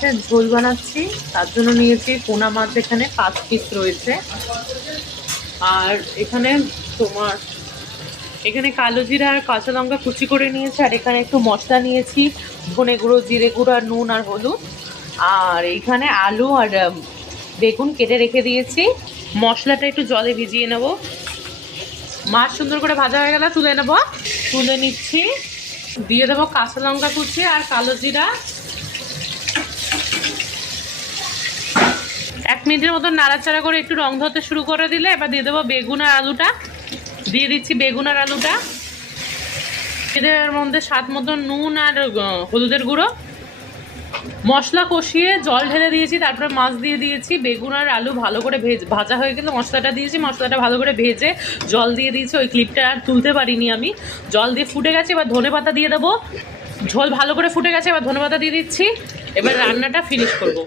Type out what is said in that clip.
মাছের ঝোল বানাচ্ছি। তার জন্য নিয়েছি পোনা মাছ, এখানে 5 পিস রয়েছে। আর এখানে তোমার এখানে কালো জিরা আর কাঁচা লঙ্কা কুচি করে নিয়েছি। আর এখানে একটু মশলা নিয়েছি, ধনে গুঁড়ো, জিরে গুঁড়ো আর নুন আর হলুদ। আর এখানে আলু আর বেগুন কেটে রেখে দিয়েছি। মশলাটা একটু জলে ভিজিয়ে নেব। মাছ সুন্দর করে ভাজা হয়ে গেলে তুলে নিচ্ছি। দিয়ে দেবো কাঁচা লঙ্কা কুচি আর কালো জিরা। 1 মিনিটের মতো নাড়াচাড়া করে একটু রং ধরতে শুরু করে দিলে এবার দিয়ে দেবো বেগুন আর আলুটা। দিয়ে দিচ্ছি বেগুন আর আলুটা। এর মধ্যে স্বাদ মতো নুন আর হলুদের গুঁড়ো। মশলা কষিয়ে জল ঢেলে দিয়েছি, তারপরে মাছ দিয়ে দিয়েছি। বেগুন আর আলু ভালো করে ভাজা হয়ে গেলে মশলাটা দিয়েছি। মশলাটা ভালো করে ভেজে জল দিয়ে দিয়েছি। ওই ক্লিপটা আর তুলতে পারিনি আমি। জল দিয়ে ফুটে গেছে, এবার ধনেপাতা দিয়ে দেবো। ঝোল ভালো করে ফুটে গেছে, এবার ধনেপাতা দিয়ে দিচ্ছি। এবার রান্নাটা ফিনিশ করব।